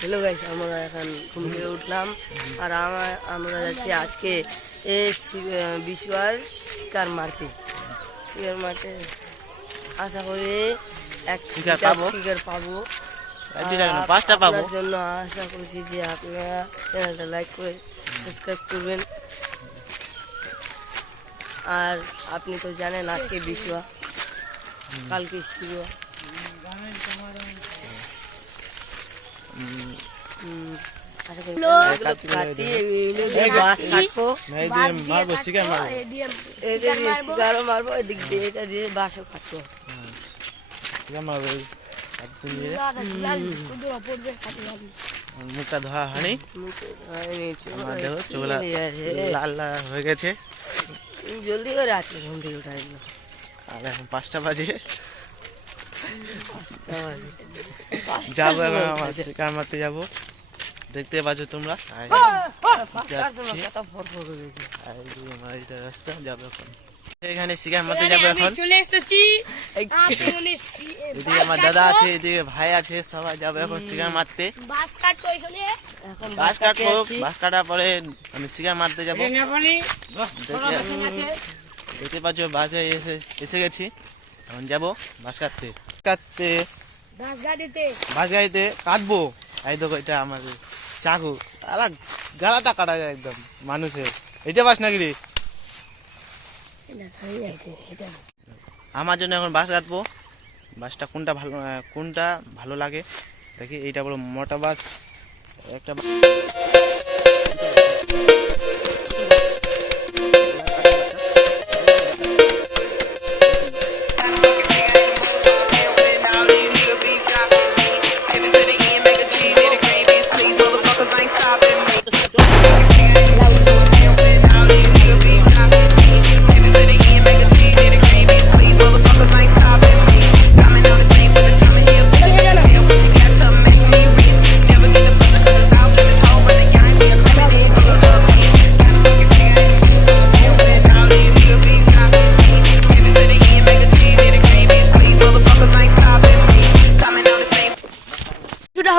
Hello guys, আমরা এখন ঘুম থেকে উঠলাম আর আমরা যাচ্ছি আজকে বিশুয়ার শিকার মারতে। আশা করি এক শিকার পাবো। আপনার জন্য আশা করছি যে আপনারা চ্যানেলটা লাইক করে সাবস্ক্রাইব করবেন। আর আপনি তো জানেন আজকে বিশুয়া, কালকে শিশুয়া। আশা করি শিকারও মারবো, এদিক দিয়ে এটা দিয়ে বাসও কাটবো। মুখটা ধোয়া হয়নি, লাল লাল হয়ে গেছে। জলদি করে আছে ঘুম থেকে উঠাই দিল। আর এখন 5টা বাজে, যাবো এখন আমার শিকার মারতে যাবো। দেখতে পাচ্ছ তোমরা, রাস্তা যাবো এখন এখানে শিকার মারতে যাবো। এখন চলে এসেছি, এদিকে আমার দাদা আছে, এদিকে ভাই আছে, সবাই যাবো এখন শিকার মারতে। বাস কাটবো, বাস কাটার পরে আমি শিকার মারতে যাবো। দেখতে পাচ্ছ বাসে এসে গেছি, এখন যাবো বাস কাটতে বাস গাড়িতে কাটবো। এই দেখো এটা আমাদের চাকু, আর গালাটা কাটা যায় একদম মানুষের। এটা বাস নাকি রে? আমার জন্য এখন বাস কাটবো। বাসটা কোনটা ভালো লাগে দেখি। এইটা বলো মোটা বাস একটা।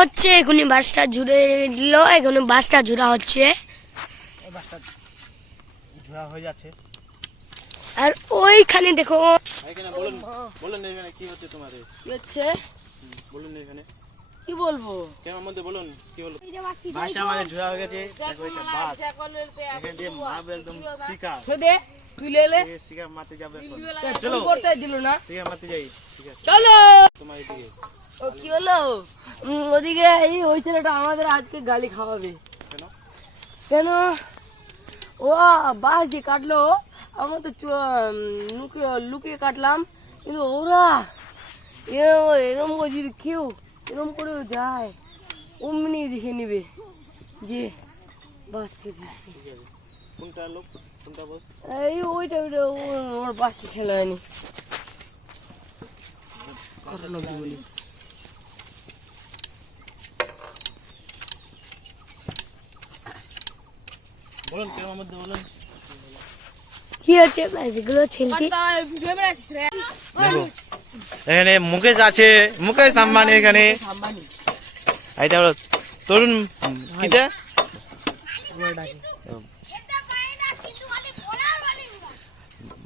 হচ্ছে এখনই বাসটা জুড়ে দিল, এখন বাসটা জোড়া হচ্ছে, আর ওইখানে দেখো কি বলবো, বাসটা আমাদের ঝোড়া হয়ে গেছে। তুলে এলে শিকার মারতে যাবে, চলো করতে দিল না, শিকার মারতে যাই। চলো। তোমার এদিকে ও কি হলো, ওদিকে ওই ছেলেটা আমাদের আজকে গালি খাওয়াবে। কেন? ও বাস যে কাটলো, আমরা তো লুকিয়ে কাটলাম, কিন্তু ওরা এরম যদি কেউ এরম করেও যায়, অমনি দেখে নিবে যে বাস কেটে। কোনটা লোক, কোনটা বস? এই ওইটা ওর বাসটা ছেলে হয়নি। বলি বলুন কেমন মধ্যে বলুন কি হচ্ছে এগুলো ছেলে। এখানে মুকেশ আছে, মুকেশ আম্বানি এখানে। এটা হলো তরুণ কিটা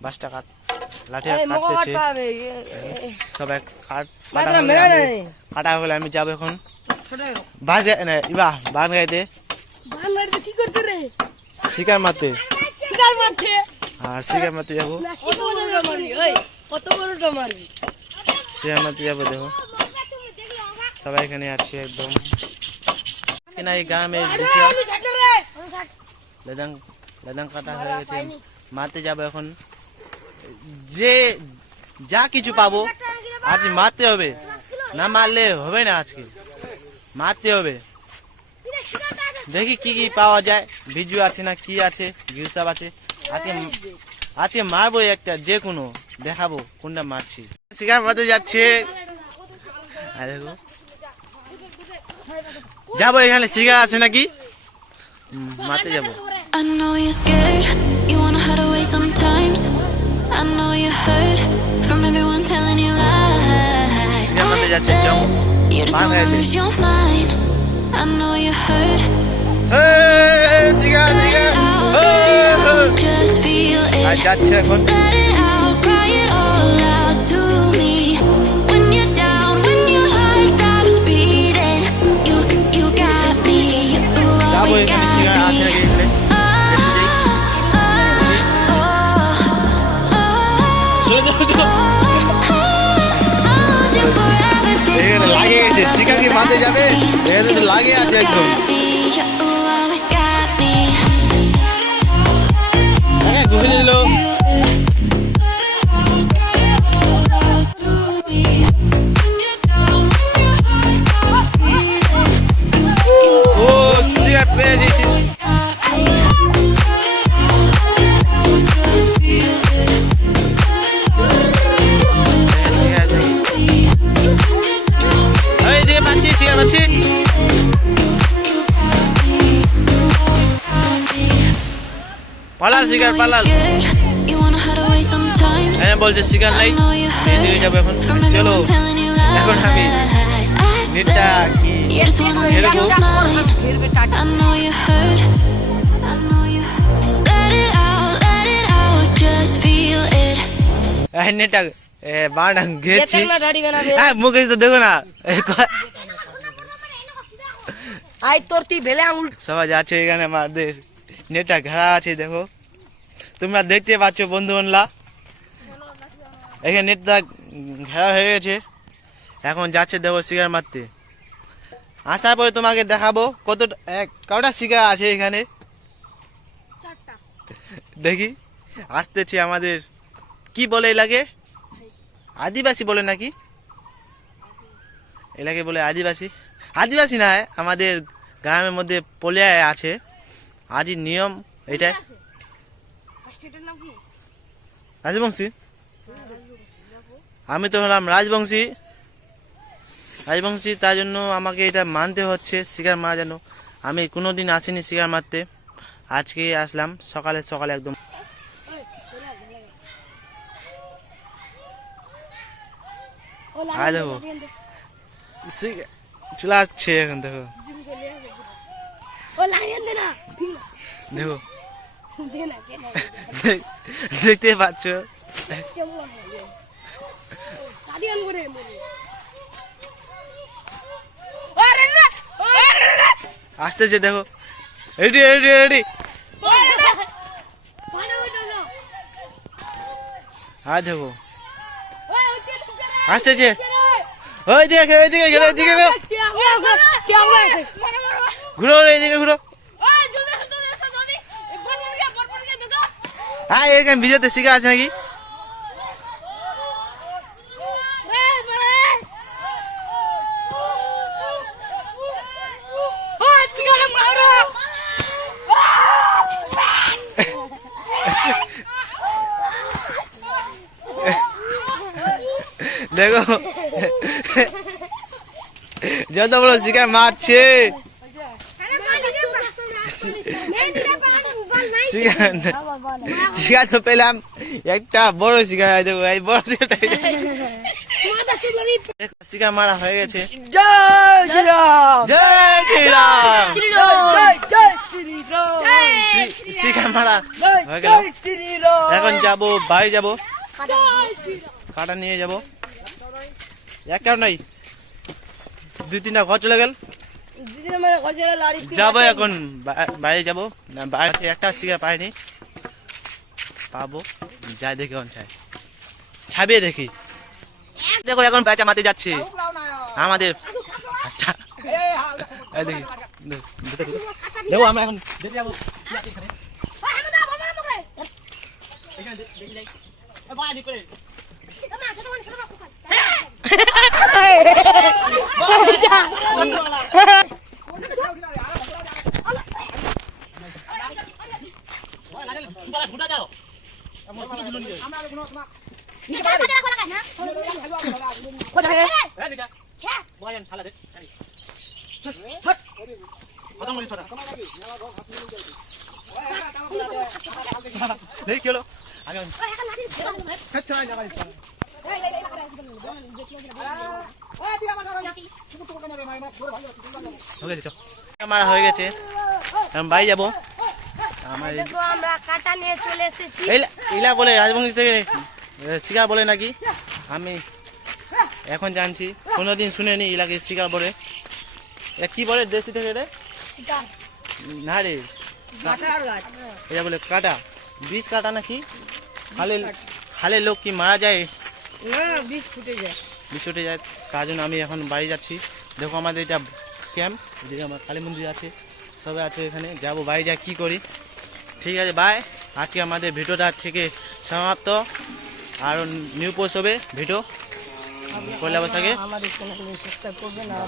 বাসটা লাঠি কাটতেছে সবাই। কাটা হলে আমি যাবো এখন বাস বান গাইতে শিকার মারতে। হ্যাঁ শিকার মারতে যাবো, শিকার মারতে যাবো। দেখো সবাই এখানে আছে একদম। এই গ্রামে লেদাং কাটা হয়ে গেছে, মারতে যাবো এখন। যে যা কিছু পাবো আজ মারতে হবে, না মারলে হবে না। আজকে মারতে হবে, দেখি কি কি পাওয়া যায়। ভিজু আছে না কি আছে, গিরসাব আছে। আজকে মারবো একটা, যে কোনো দেখাবো কোনটা মারছি। শিকার মারতে যাচ্ছে, দেখো যাবো। এখানে শিকার আছে নাকি, মারতে যাবো। I know you're scared, you wanna hide away sometimes. I know you hurt from everyone telling you lies. I bet you just wanna lose your mind. I আর যাচ্ছে এখন Let it out, cry it all out to me. When you're down, when your heart stops beating, you got me. You যাবো always এখানে got cigar আছে me. নাকি এখানে চলো চলো চলো এখানে লাগে গেছে শিকা কি মাঠে যাবে এখানে তো লাগে আছে একদম ঘুরে দিল ও সিগারেট পেয়ে গেছি এদিকে পাচ্ছি সিগারেট পাচ্ছি পালাল সিগারেট পালাল হ্যাঁ বলছে সিগারেট নাই এদিকে যাবো এখন চলো এখন আমি নেটটা কি এরকম ফেরবে tata I know you hurt. Let it out, just feel it. নেটটা বানা গেছি না দাড়ি বানাবে হ্যাঁ মুখে তো দেখো না আই তোর তুই ভেলে আঙুল সবাই যাচ্ছে এখানে আমাদের নেটটা ঘেরা আছে দেখো তোমরা দেখতে পাচ্ছ বন্ধু বান্ধবরা এখানে নেটটা ঘেরা হয়ে গেছে এখন যাচ্ছে দেখো সিগারেট মারতে আসার পরে তোমাকে দেখাবো কটা সিগারেট আছে এখানে দেখি আসতেছি আমাদের কি বলে এলাকে আদিবাসী বলে নাকি এলাকে বলে আদিবাসী আদিবাসী না আমাদের গ্রামের মধ্যে পলিয়ায় আছে আজই নিয়ম এটা রাজবংশী আমি তো হলাম রাজবংশী তার জন্য আমাকে এটা মানতে হচ্ছে শিকার মারা যেন আমি কোনোদিন আসিনি শিকার মারতে আজকে আসলাম সকালে সকালে একদম দেখো চলে আসছে এখন দেখো দেখো দেখতে পাচ্ছ আসতেছে দেখো রেডি রেডি রেডি হ্যাঁ দেখো আসতেছে ওই দেখে ওইদিকে ঘুরো ওইদিকে ঘুরো এইদিকে ঘুরো হ্যাঁ এখানে ভিজাতে শিখা আছে নাকি দেখো যত বড় শিকার মারছে শিকার তো পেলাম একটা বড় শিকার দেখো এই বড় শিকার মারা হয়ে গেছে জয় শ্রীরাম জয় শ্রীরাম জয় শিকার মারা হয়ে গেল শ্রীরাম এখন যাবো বাড়ি যাবো কাটা নিয়ে যাবো একটাও নাই দুই তিনটা ঘর চলে গেল যাবো এখন বাইরে যাবো না বাইরে একটা শিকার পাইনি পাবো যাই দেখি কোন চাই ছাবিয়ে দেখি দেখো এখন বেচা মাতে যাচ্ছে আমাদের দেখি দেখো আমরা এখন দেখে যাবো দেখি হলো মারা হয়ে গেছে এখন বাড়ি যাবো আমার দেখো আমরা কাটা নিয়ে চলে এসেছি। ইলা বলে রাজবংশী থেকে শিকার বলে নাকি, আমি এখন জানছি, কোনোদিন শুনেনি ইলাকে শিকার বলে। এ কি বলে দেশি থেকে রে? শিকার। না রে, কাটার গাছ। এটা বলে কাটা, বিষ কাটা নাকি? খালে খালে লোক কি মারা যায়? না, বিষ ফুটে যায়। বিষ উঠে যায়, তার জন্য আমি এখন বাড়ি যাচ্ছি। দেখো আমাদের এটা ক্যাম্প, এদিকে আমার কালী মন্দির আছে, সবাই আছে এখানে। যাবো বাড়ি যা কি করি। ঠিক আছে, বাই। আজকে আমাদের ভিডিওটা থেকে সমাপ্ত। আর নিউ পোস্ট হবে ভিডিও পয়লা বৈশাখে। আমাদের চ্যানেলে সাবস্ক্রাইব করবেন আর